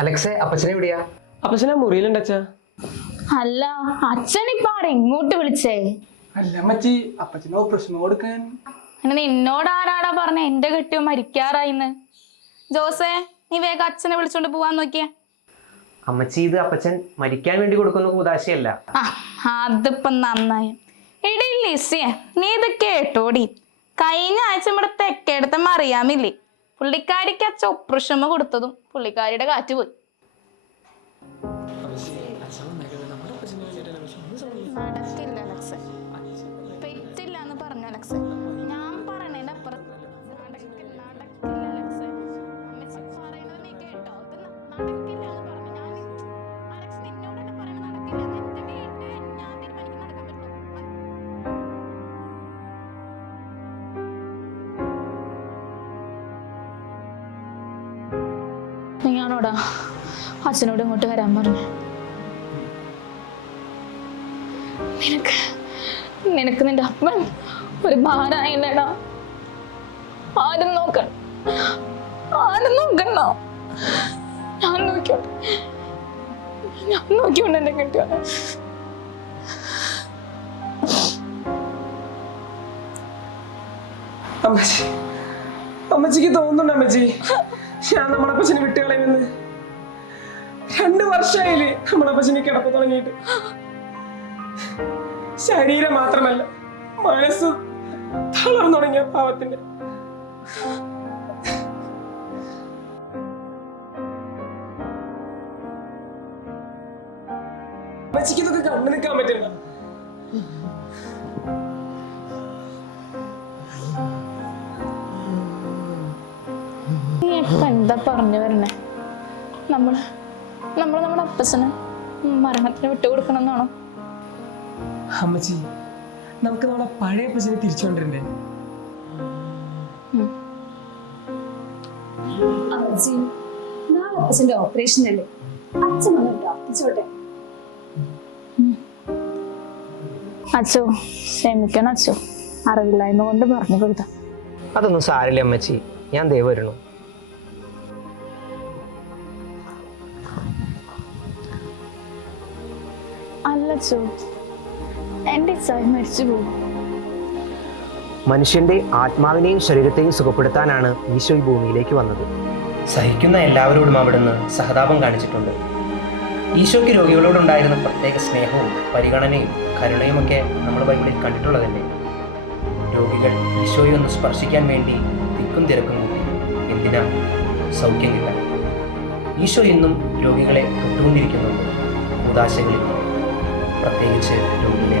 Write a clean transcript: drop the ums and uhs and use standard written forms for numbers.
അലക്സേ, അപ്പച്ചനെ എവിടെയാ? അപ്പച്ചനെ മുറിയിലുണ്ട് അച്ഛാ. അല്ല, അച്ഛൻ ഇപ്പൊ ആടെ എങ്ങോട്ട് വിളിച്ചേ? അല്ല അമ്മച്ചി, അപ്പച്ചനെ ഓപ്പറേഷൻ കൊടുക്കാൻ. അങ്ങനെ നിന്നോട് ആരാടാ പറഞ്ഞ എന്റെ കെട്ടിയോ മരിക്കാറായിന്ന്? ജോസേ, നീ വേഗം അച്ഛനെ വിളിച്ചോണ്ട് പോവാൻ നോക്കിയേ. അമ്മച്ചി, ഇത് അപ്പച്ചൻ മരിക്കാൻ വേണ്ടി കൊടുക്കുന്ന കൂതാശയല്ല. ആ, അതിപ്പം നന്നായി. എടീ ലിസിയെ, നീ ഇത് കേട്ടോടി. കഴിഞ്ഞ ആഴ്ച ഇവിടെ തെക്കേടത്തെ അറിയാമില്ലേ, പുള്ളിക്കാരിക്ക് അച്ഛൻ ഓപ്പറേഷൻ കൊടുത്തതും പുള്ളിക്കാരിയുടെ കാറ്റ് പോയി. നടക്കില്ല അലക്സ, പെറ്റില്ല എന്ന് പറഞ്ഞു അലക്സ. ഞാൻ പറയണതിന്റെ അപ്പുറം നടക്കില്ല അലക്സ. അമ്മച്ചി പറയണത് നീ കേട്ടോ? ഇത് നടക്കില്ല എന്ന് പറഞ്ഞു. ഞാൻ അലക്സ നിന്നോട് തന്നെ പറയണത് നടക്കില്ല. എന്റെ വീട്ടിൽ ഞാൻ തീരുമാനിക്കും നടക്കാൻ പറ്റുള്ളൂ. നീയാണോടാ അച്ഛനോട് ഇങ്ങോട്ട് വരാൻ പറഞ്ഞു? നിനക്ക് നിന്റെ അപ്പൻ ഒരു ഭാരായില്ലടാ. ആരും നോക്കണ്ട. ഞാൻ നോക്കിയോണ്ട് എന്നെ കിട്ടിയ. അമ്മച്ചിക്ക് തോന്നുന്നുണ്ട് അമ്മച്ചി ഞാൻ നമ്മുടെ അപ്പച്ചനെ വിട്ടുകളയുമെന്ന്? 2 വർഷമായില്ലേ നമ്മുടെ അപ്പച്ചനെ കിടപ്പ് തുടങ്ങിയിട്ട്. ശരീരം മാത്രമല്ല, മനസ്സ് തളർന്നു തുടങ്ങിയ പാവത്തിന്റെ. അമ്മച്ചിക്ക് ഇതൊക്കെ കണ്ടു നിൽക്കാൻ പറ്റില്ല. നീ ഇപ്പൊ എന്താ പറഞ്ഞു വരണേ? നമ്മള് നമ്മുടെ അപ്പച്ചന് മരണത്തിന് വിട്ടുകൊടുക്കണം എന്നാണോ? അമ്മച്ചി, നമുക്ക് നമ്മളെ പഴയ അപ്പച്ചനെ തിരിച്ചുകൊണ്ടിരണ്ടേ? അമ്മച്ചി, നാളെ അപ്പച്ചന്റെ ഓപ്പറേഷൻ അല്ലേ, അച്ഛൻ വന്ന് പ്രാർത്ഥിച്ചോട്ടെ. അച്ഛോ, ക്ഷമിക്കണം അച്ഛോ, അറിവില്ലായ്മ കൊണ്ട് പറഞ്ഞു കൊടുത്ത. അതൊന്നും സാരില്ല അമ്മച്ചി, ഞാൻ ദേ വരണു. അല്ലച്ചോ, എന്റെ ഇച്ചായി മരിച്ചു പോകും. മനുഷ്യന്റെ ആത്മാവിനെയും ശരീരത്തെയും സുഖപ്പെടുത്താനാണ് ഈശോ ഈ ഭൂമിയിലേക്ക് വന്നത്. സഹിക്കുന്ന എല്ലാവരോടും അവിടുന്ന് സഹതാപം കാണിച്ചിട്ടുണ്ട്. ഈശോയ്ക്ക് രോഗികളോടുണ്ടായിരുന്ന പ്രത്യേക സ്നേഹവും പരിഗണനയും കരുണയുമൊക്കെ നമ്മൾ ബൈബിളിൽ കണ്ടിട്ടുള്ളതല്ലേ. രോഗികൾ ഈശോയെ ഒന്ന് സ്പർശിക്കാൻ വേണ്ടി തിക്കും തിരക്കും കൂട്ടി. എന്തിനാ? സൗഖ്യം കിട്ടാൻ. ഈശോ ഇന്നും രോഗികളെ തൊട്ടുകൊണ്ടിരിക്കുന്നുണ്ട്. ഉദാശകളിൽ, പ്രത്യേകിച്ച് രോഗികളെ